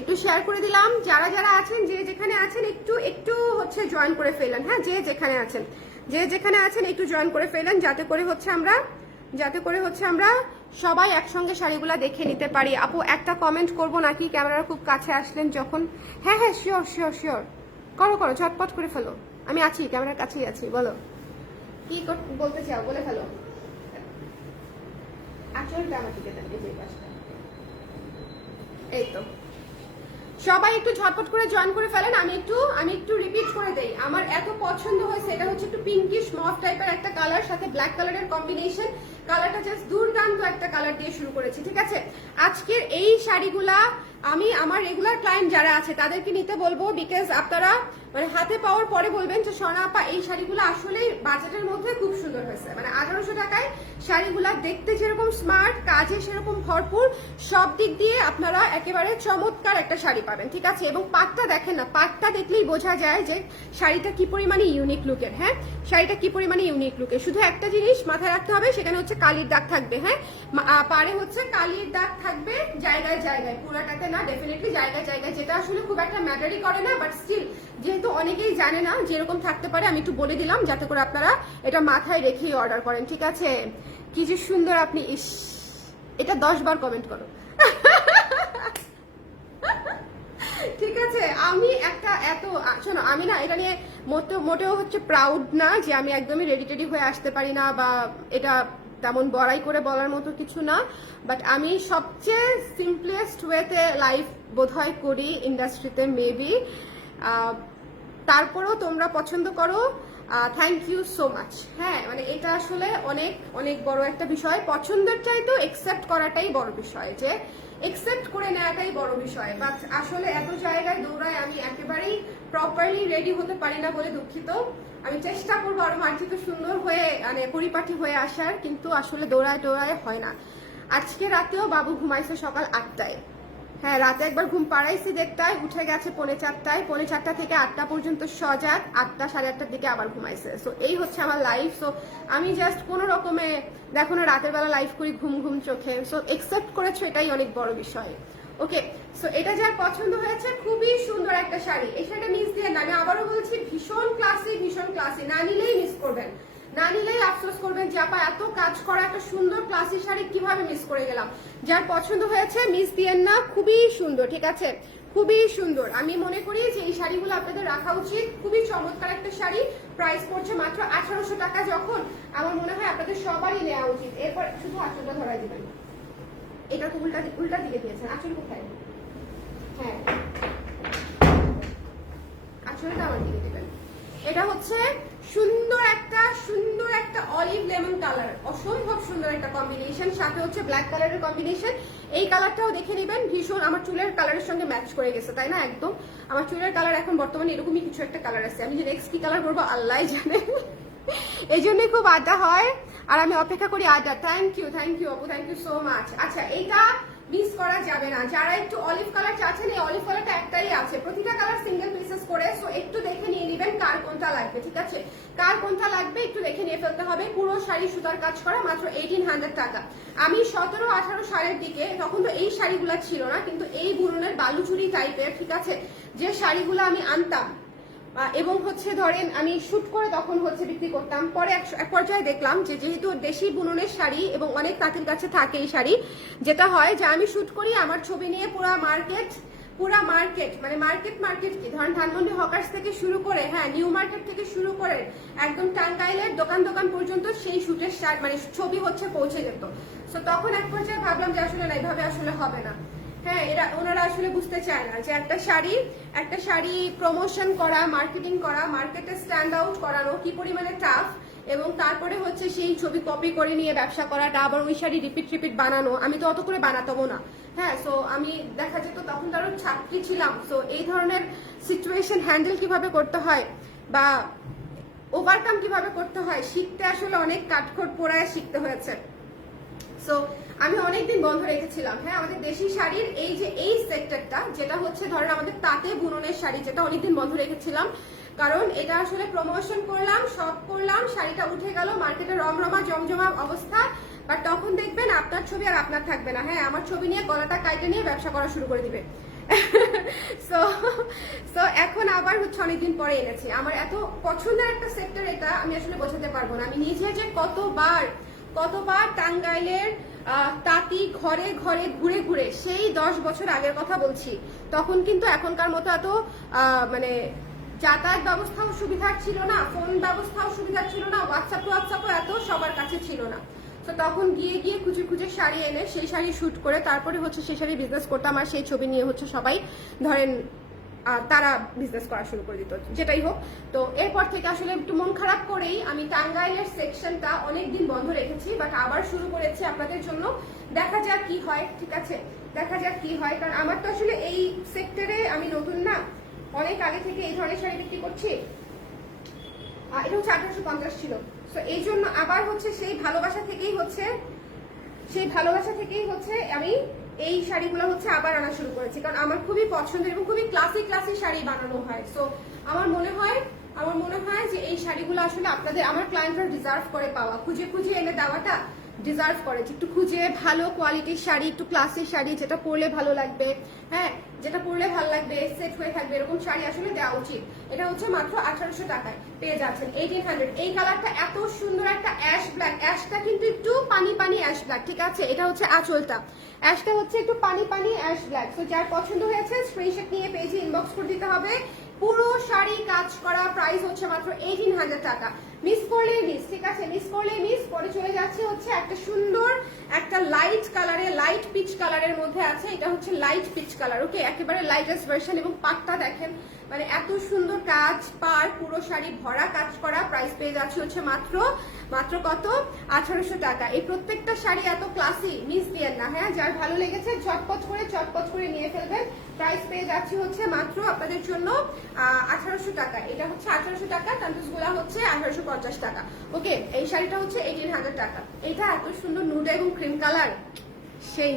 একটু শেয়ার করে দিলাম, যারা যারা আছেন যে যেখানে আছেন একটু একটু হচ্ছে জয়েন করে ফেলেন। হ্যাঁ যে যেখানে আছেন একটু জয়েন করে ফেলেন, যাতে করে হচ্ছে আমরা সবাই একসঙ্গে শাড়িগুলা দেখে নিতে পারি। আপু একটা কমেন্ট করব নাকি, ক্যামেরার খুব কাছে আসলেন যখন? হ্যাঁ হ্যাঁ শিওর শিওর শিওর, করো ঝটপট করে ফেলো, আমি আছি ক্যামেরার কাছেই আছি, বলো কি বলতে চাও, বলে ফেলো। আচলটা আমার দিকে দেন, এই যে পাশটা, এই তো সবাই একটু ঝটপট করে জয়েন করে ফেলেন। আমি একটু রিপিট করে দেই, আমার এত পছন্দ হয়েছে, এটা হচ্ছে একটু পিঙ্কিশ মফ টাইপের একটা কালার, সাথে ব্ল্যাক কালারের কম্বিনেশন, কালারটা জাস্ট দুর্দান্ত একটা কালার দিয়ে শুরু করেছি। ঠিক আছে, আজকের এই শাড়িগুলা আমি আমার রেগুলার ক্লায়েন্ট যারা আছে তাদেরকে নিতে বলবো, বিকজ আপনারা মানে হাতে পাওয়ার পরে বলবেন যে স্বর্ণা আপা এই শাড়িগুলো আসলেই বাজেটের মধ্যে খুব সুন্দর হয়েছে। মানে 1800 টাকায় শাড়িগুলা দেখতে যেরকম স্মার্ট, কাজে সেরকম ভরপুর, সব দিক দিয়ে আপনারা একেবারে চমৎকার একটা শাড়ি পাবেন। ঠিক আছে, এবং পাটটা দেখেন না, পাটটা দেখলেই বোঝা যায় যে শাড়িটা কি পরিমাণে ইউনিক লুকের। হ্যাঁ শাড়িটা কি পরিমাণে ইউনিক লুকের, শুধু একটা জিনিস মাথায় রাখতে হবে, সেখানে হচ্ছে কালির দাগ থাকবে। হ্যাঁ পারে হচ্ছে কালির দাগ থাকবে জায়গায় জায়গায়, পুরাটাতে না, ডেফিনেটলি জায়গায় জায়গায়, যেটা আসলে খুব একটা ম্যাটারই করে না, বাট স্টিল যেহেতু অনেকেই জানে না যেরকম থাকতে পারে, আমি একটু বলে দিলাম যাতে করে আপনারা এটা মাথায় রেখেই অর্ডার করেন। ঠিক আছে, কি যে সুন্দর আপনি, ইস এটা 10 বার কমেন্ট করো। ঠিক আছে, আমি একটা শোনো, আমি না এটা নিয়ে মোটেও হচ্ছে প্রাউড না যে আমি একদমই রেডি টেডি হয়ে আসতে পারি না, বা এটা তেমন বড়াই করে বলার মতো কিছু না, বাট আমি সবচেয়ে সিম্পলেস্ট ওয়েতে লাইফ বোধহয় করি ইন্ডাস্ট্রিতে মেবি। তারপরেও তোমরা পছন্দ করো, থ্যাংক ইউ সো মাচ। হ্যাঁ মানে এটা আসলে অনেক অনেক বড় একটা বিষয়, পছন্দের চাইতেও একসেপ্ট করাটাই বড় বিষয়, যে একসেপ্ট করে নেওয়াটাই বড় বিষয়। বাট আসলে এত জায়গায় দৌড়ায় আমি একেবারেই প্রপারলি রেডি হতে পারি না বলে দুঃখিত। আমি চেষ্টা করবো আরো মার্জিত সুন্দর হয়ে মানে পরিপাটি হয়ে আসার, কিন্তু আসলে দৌড়ায় হয় না। আজকে রাতেও বাবু ঘুমাইছে সকাল 8টায়। হ্যাঁ রাতে একবার ঘুম পাড়াইছি 1:30টায়, উঠে গেছে 4:45টায়, 4:45টা থেকে 8টা পর্যন্ত সজাগ, 8টা 8:30টার দিকে আবার ঘুমাইছে। সো এই হচ্ছে আমার লাইফ। সো আমি জাস্ট কোনো রকমে দেখো না রাতের বেলা লাইফ করি ঘুম চোখে। সো একসেপ্ট করেছো, এটাই অনেক বড় বিষয়। ওকে, সো এটা যার পছন্দ হয়েছে, খুবই সুন্দর একটা শাড়ি। এই শাড়িটা মিস দিয়ে না, আমি আবারও বলছি ভীষণ ক্লাসি, না নিলেই মিস করবেন, না নিলেই আফসোস করবেন যে আপা এত কাজ করা একটা সুন্দর ক্লাসি শাড়ি কিভাবে মিস করে গেলাম। যার পছন্দ হয়েছে মিস দিয়েন না, খুবই সুন্দর। ঠিক আছে, খুবই সুন্দর। আমি মনে করি যে এই শাড়িগুলো আপনাদের রাখা উচিত, খুবই চমৎকার একটা শাড়ি, প্রাইস পড়ছে মাত্র 1800 টাকা। যখন আমার মনে হয় আপনাদের সবারই নেওয়া উচিত। এরপর শুধু আঁচলটা ধরাই দিবেন, এটা তো উল্টা দিকে দিয়েছেন, আঁচল কোথায়? হ্যাঁ আঁচলটা আমার দিকে দিবেন। এটা হচ্ছে সুন্দর একটা অলিভ লেমন কালার, অসম্ভব সুন্দর একটা কম্বিনেশন, সাথে হচ্ছে ব্ল্যাক কালারের কম্বিনেশন। এই কালারটাও দেখে নেবেন, ভীষণ আমার চুলের কালারের সঙ্গে ম্যাচ করে গেছে, তাই না? একদম আমার চুলের কালার এখন বর্তমানে এরকমই কিছু একটা কালার আছে, আমি যে নেক্সট কি কালার করবো আল্লাহ জানে। এই জন্যই খুব আড্ডা হয়, আর আমি অপেক্ষা করি আড্ডা। থ্যাংক ইউ আপু, থ্যাংক ইউ সো মাচ। আচ্ছা এইটা মিস করা যাবে না, যারা একটু অলিভ কালার চাচ্ছেন, এই অলিভ কালারটা একটাই আছে, প্রতিটা কালার সিঙ্গেল পিসেস করে। সো একটু দেখে নিয়ে নেবেন কার কোনটা লাগবে। ঠিক আছে, কার কোনটা লাগবে একটু দেখে নিয়ে ফেলতে হবে। পুরো শাড়ি সুতার কাজ করা, মাত্র 1800 টাকা। আমি 17-18 সালের দিকে, তখন তো এই শাড়িগুলো ছিল না, কিন্তু এই বুননের বালুচুরি টাইপের, ঠিক আছে, যে শাড়িগুলো আমি আনতাম এবং হচ্ছে ধরেন আমি শুট করে তখন হচ্ছে বিক্রি করতাম। পরে এক পর্যায়ে দেখলাম যে যেহেতু দেশি বুননের শাড়ি এবং অনেক তাঁতির কাছে থাকে এই শাড়ি, যেটা হয় যে আমি শুট করি, আমার ছবি নিয়ে পুরা মার্কেট মানে মার্কেট কি ধরেন ধানমন্ডি হকার্স থেকে শুরু করে, হ্যাঁ নিউ মার্কেট থেকে শুরু করে একদম টাঙ্গাইলের দোকান পর্যন্ত সেই শুটের মানে ছবি হচ্ছে পৌঁছে যেত। সো তখন এক পর্যায়ে ভাবলাম যে আসলে না, এইভাবে আসলে হবে না, হ্যাঁ, এরা ওনারা আসলে বুঝতে চায় না যে একটা শাড়ি প্রমোশন করা, মার্কেটিং করা, মার্কেটে স্ট্যান্ড আউট করানো কি পরিমাণে টাফ, এবং তারপরে হচ্ছে সেই ছবি কপি করে নিয়ে ব্যবসা করাটা, আবার ওই শাড়ি রিপিট বানানো। আমি তো অত করে বানাতামও না। হ্যাঁ, সো আমি দেখা যেত তখন তো আরো ছাত্রী ছিলাম। সো এই ধরনের সিচুয়েশন হ্যান্ডেল কিভাবে করতে হয় বা ওভারকাম কিভাবে করতে হয় শিখতে আসলে অনেক কাঠখড় পোড়ায় শিখতে হয়েছে। সো আমি অনেকদিন বন্ধ রেখেছিলাম। হ্যাঁ, আমাদের দেশি শাড়ির এই সেক্টরটা, যেটা হচ্ছে ধরেন আমাদের তাঁতে বুননের শাড়ি, যেটা অনেকদিন বন্ধ রেখেছিলাম, কারণ এটা আসলে প্রমোশন করলাম, সব করলাম, শাড়িটা উঠে গেল মার্কেটে রমরমা জমজমা অবস্থা, বাট তখন দেখবেন আপনার ছবি আর আপনার থাকবে না। হ্যাঁ, আমার ছবি নিয়ে গলাটা কাইটে নিয়ে ব্যবসা করা শুরু করে দিবে। সো এখন আবার হচ্ছে অনেকদিন পরে এনেছি। আমার এত পছন্দের একটা সেক্টর এটা, আমি আসলে বোঝাতে পারবো না। আমি নিজে যে কতবার টাঙ্গাইলের তাঁতি ঘরে ঘরে ঘুরে ঘুরে, সেই 10 বছর আগের কথা বলছি, তখন কিন্তু এখনকার মতো এত মানে যাতায়াত ব্যবস্থাও সুবিধার ছিল না, ফোন ব্যবস্থাও সুবিধার ছিল না, হোয়াটসঅ্যাপও এত সবার কাছে ছিল না। তো তখন গিয়ে খুঁজে শাড়ি এনে সেই শাড়ি শুট করে তারপরে হচ্ছে সেই শাড়ি বিজনেস করতাম, আর সেই ছবি নিয়ে হচ্ছে সবাই ধরেন তারা বিজনেস করা শুরু করে দিত, যেটাই হোক। তো এরপর থেকে আসলে একটু মন খারাপ করেই আমি টাঙ্গাইলের সেকশনটা অনেকদিন বন্ধ রেখেছি, বাট আবার শুরু করেছি আপনাদের জন্য। দেখা যাক কি হয়, ঠিক আছে, দেখা যাক কি হয়। কারণ আমার তো আসলে এই সেক্টরে আমি নতুন না, অনেক আগে থেকে এই ধরনের শাড়ি বিক্রি করছি। এটা হচ্ছে 1850 ছিল। তো এই জন্য আবার হচ্ছে সেই ভালোবাসা থেকেই হচ্ছে আমি এই শাড়িগুলো হচ্ছে আবার আনা শুরু করেছি, কারণ আমার খুবই পছন্দের এবং খুবই ক্লাসি শাড়ি বানানো হয়। সো আমার মনে হয় যে এই শাড়িগুলো আসলে আপনাদের, আমার ক্লায়েন্টরা ডিজার্ভ করে পাওয়া, খুঁজে এনে দেওয়াটা ডিজার্ভ করে, যে একটু খুঁজে ভালো কোয়ালিটির শাড়ি, একটু ক্লাসিক শাড়ি, যেটা পরলে ভালো লাগবে, হ্যাঁ, যেটা পরলে ভালো লাগবে, সেট হয়ে থাকবে, এরকম শাড়ি আসলে দেওয়া উচিত। এটা হচ্ছে মাত্র 1800 টাকায় পেয়ে যাচ্ছেন, 1800। এই কালারটা এত সুন্দর একটা অ্যাশ ব্ল্যাক, অ্যাশটা কিন্তু একটু পানি অ্যাশ ব্ল্যাক, ঠিক আছে। এটা হচ্ছে আঁচলটা, অ্যাশটা হচ্ছে একটু পানি অ্যাশ ব্ল্যাক। তো যার পছন্দ হয়েছে স্ক্রিনশট নিয়ে পেজে ইনবক্স করে দিতে হবে। পুরো শাড়ি কাজ করা, প্রাইস হচ্ছে মাত্র 1800 টাকা। মিস করলে মিস, ঠিক আছে, মিস করলে মিস। পরে চলে যাচ্ছে হচ্ছে একটা সুন্দর একটা লাইট কালারে, লাইট পিচ কালারের মধ্যে আছে। এটা হচ্ছে লাইট পিচ কালার, ওকে, একেবারে লাইটেস্ট ভার্সন। এবং পাটটা দেখেন, মানে এত সুন্দর কাজ, পার পুরো শাড়ি ভরা কাজ করা। প্রাইস পেয়ে যাচ্ছে হচ্ছে মাত্র কত, 1800 টাকা। এই প্রত্যেকটা শাড়ি এত ক্লাসি, মিস দিয়েন না। হ্যাঁ, যার ভালো লেগেছে চটপট করে নিয়ে ফেলবেন। প্রাইস পেয়ে যাচ্ছে হচ্ছে মাত্র আপনাদের জন্য 1800 টাকা। এটা হচ্ছে 1800 টাকা, তান্তুসগুলা হচ্ছে 1850 টাকা। ওকে, এই শাড়িটা হচ্ছে 1800 টাকা। এটা এত সুন্দর নুড এবং ক্রিম কালার, সেই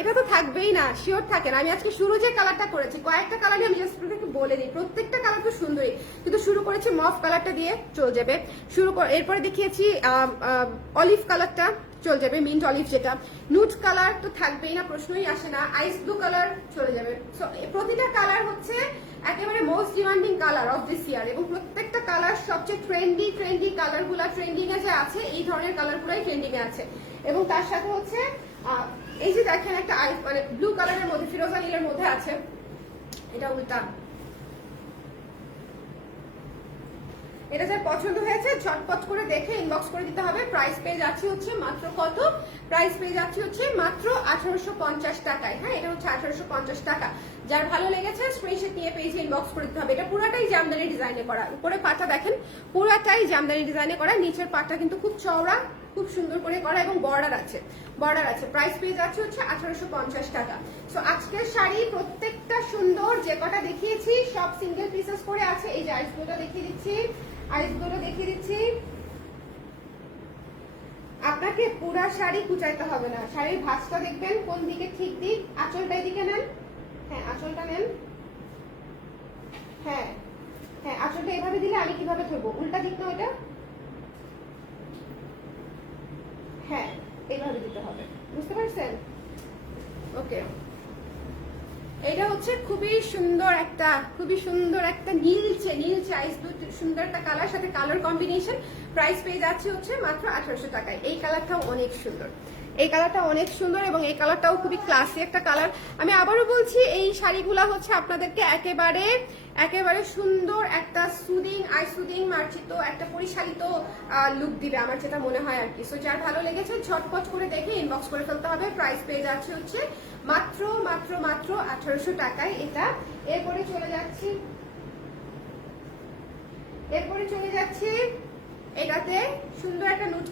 এটা তো থাকবেই না, শিওর থাকে না। আমি আজকে শুরু যে কালারটা করেছি, কয়েকটা কালারই আমি জাস্ট একটু বলে দিই, প্রত্যেকটা কালার তো সুন্দরই, কিন্তু শুরু করেছি মফ কালারটা দিয়ে, চলে যাবে। এরপরে দেখিয়েছি অলিভ কালারটা, চলে যাবে, মিন্ট অলিভ, যেটা নুড কালার তো থাকবেই না, প্রশ্নই আসে না। আইস ব্লু কালার চলে যাবে। সো প্রতিটা কালার হচ্ছে একেবারে most demanding colour of this ইয়ার, এবং প্রত্যেকটা কালার সবচেয়ে ট্রেন্ডি কালারগুলা, ট্রেন্ডিং এ যে আছে এই ধরনের কালারগুলাই ট্রেন্ডিং এ আছে। এবং তার সাথে হচ্ছে এই যে দেখেন একটা মানে ব্লু কালারের মধ্যে, ফিরোজা নীলের মধ্যে আছে, এটা উল্টা। এটা যার পছন্দ হয়েছে ঝটপট করে দেখে ইনবক্স করে দিতে হবে। প্রাইস পেয়ে যাচ্ছে হচ্ছে মাত্র কত, প্রাইস পেয়ে যাচ্ছে হচ্ছে মাত্র 1850 টাকায়। হ্যাঁ, এটা হচ্ছে 1850 টাকা। যার ভালো লেগেছে স্ক্রিনশট নিয়ে পেজে ইনবক্স করে দিতে হবে। এটা পুরাটাই জামদানি ডিজাইনে করা, উপরে পাটা দেখেন পুরাটাই জামদানি ডিজাইনে করা, নিচের পাটা কিন্তু খুব চওড়া, খুব সুন্দর করে করা, এবং বর্ডার আছে। প্রাইস পেয়ে যাচ্ছে হচ্ছে 1850 টাকা। সো আজকের শাড়ি প্রত্যেকটা সুন্দর, যে কটা দেখিয়েছি সব সিঙ্গেল পিসেস করে আছে। এই যে আইসগুলো দেখিয়ে দিচ্ছি, আপনাকে পুরা শাড়ি কুচাইতে হবে না। শাড়ির ভাঁজটা দেখবেন কোন দিকে, ঠিক দিক, আঁচলটা এদিকে নেন, হ্যাঁ আঁচলটা নেন, হ্যাঁ আঁচলটা এভাবে দিলে আমি কিভাবে ধরবো, উল্টা দিক না ওটা, হ্যাঁ এইভাবে দিতে হবে, বুঝতে পারছেন? ওকে, এটা হচ্ছে খুবই সুন্দর একটা নীলচে আইস ব্লু, সুন্দর একটা কালার, সাথে কালার কম্বিনেশন। প্রাইস পেয়ে যাচ্ছে হচ্ছে মাত্র 1800 টাকায়। এই কালারটাও অনেক সুন্দর, এই কালারটা অনেক সুন্দর এবং এই কালারটাও খুবই ক্লাসি একটা কালার। আমি আবারও বলছি এই শাড়িগুলো হচ্ছে আপনাদেরকে একেবারে একেবারে সুন্দর একটা সুদিং মার্জিত একটা পরিশালিত লুক দিবে আমার যেটা মনে হয় আর কি। সো যার ভালো লেগেছে ঝটপট করে দেখে ইনবক্স করে ফেলতে হবে। প্রাইস পেয়ে যাচ্ছে হচ্ছে মাত্র মাত্র মাত্র 1800 টাকায় এটা। এরপরে চলে যাচ্ছি এটাতে সুন্দর একটা নুট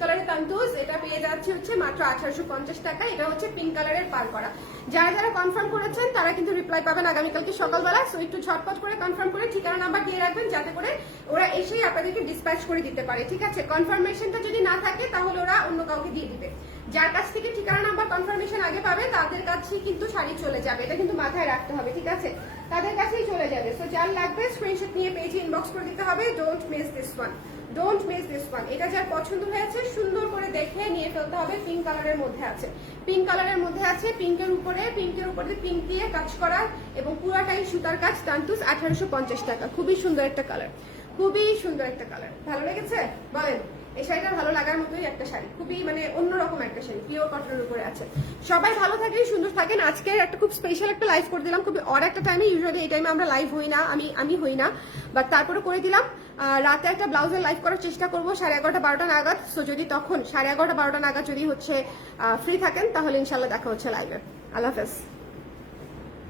কালারের তান্তুজ, এটা পেয়ে যাচ্ছে হচ্ছে মাত্র 1850 টাকা। এটা হচ্ছে পিঙ্ক কালারের পার করা। যারা কনফার্ম করেছেন তারা কিন্তু রিপ্লাই পাবেন আগামীকালকে সকালবেলা। সো একটু ঝটপট করে কনফার্ম করে ঠিকানা নাম্বার দিয়ে রাখবেন যাতে করে ওরা এসেই আপনাদেরকে ডিসপ্যাচ করে দিতে পারে, ঠিক আছে? কনফার্মেশনটা যদি না থাকে তাহলে ওরা অন্য কাউকে দিয়ে দিবে। যার কাছ থেকে ঠিকানা নাম্বার কনফার্মেশন আগে পাবে তাদের কাছেই কিন্তু শাড়ি চলে যাবে, এটা কিন্তু মাথায় রাখতে হবে, ঠিক আছে? তাদের কাছেই চলে যাবে। সো যার লাগবে স্ক্রিনশট নিয়ে পেজে ইনবক্স করে দিতে হবে। Don't miss this one. এটা যার পছন্দ হয়েছে সুন্দর করে দেখে নিয়ে ফেলতে হবে। পিঙ্ক কালারের মধ্যে আছে, পিঙ্কের উপরে পিঙ্ক দিয়ে কাজ করা এবং পুরাটাই সুতার কাজ। তান্তুস 1850 টাকা। খুবই সুন্দর একটা কালার। ভালো লেগেছে বলেন? এই শাড়িটা ভালো লাগার মতোই একটা শাড়ি, খুবই মানে অন্যরকম একটা শাড়ি, পিওর কটনের উপরে আছে। সবাই ভালো থাকেন, সুন্দর থাকেন। আজকে একটা খুব স্পেশাল একটা লাইভ করে দিলাম, খুবই অড একটা টাইমে। ইউজুয়ালি এই টাইমে আমরা লাইভ হই না, আমি হই না, বাট তারপরে করে দিলাম। রাতে একটা ব্লাউজের লাইভ করার চেষ্টা করবো 11:30 12টা নাগাদ। সো যদি তখন 11:30 12টা নাগাদ যদি হচ্ছে ফ্রি থাকেন তাহলে ইনশাল্লাহ দেখা হচ্ছে লাইভে। আল্লাহ হাফেজ।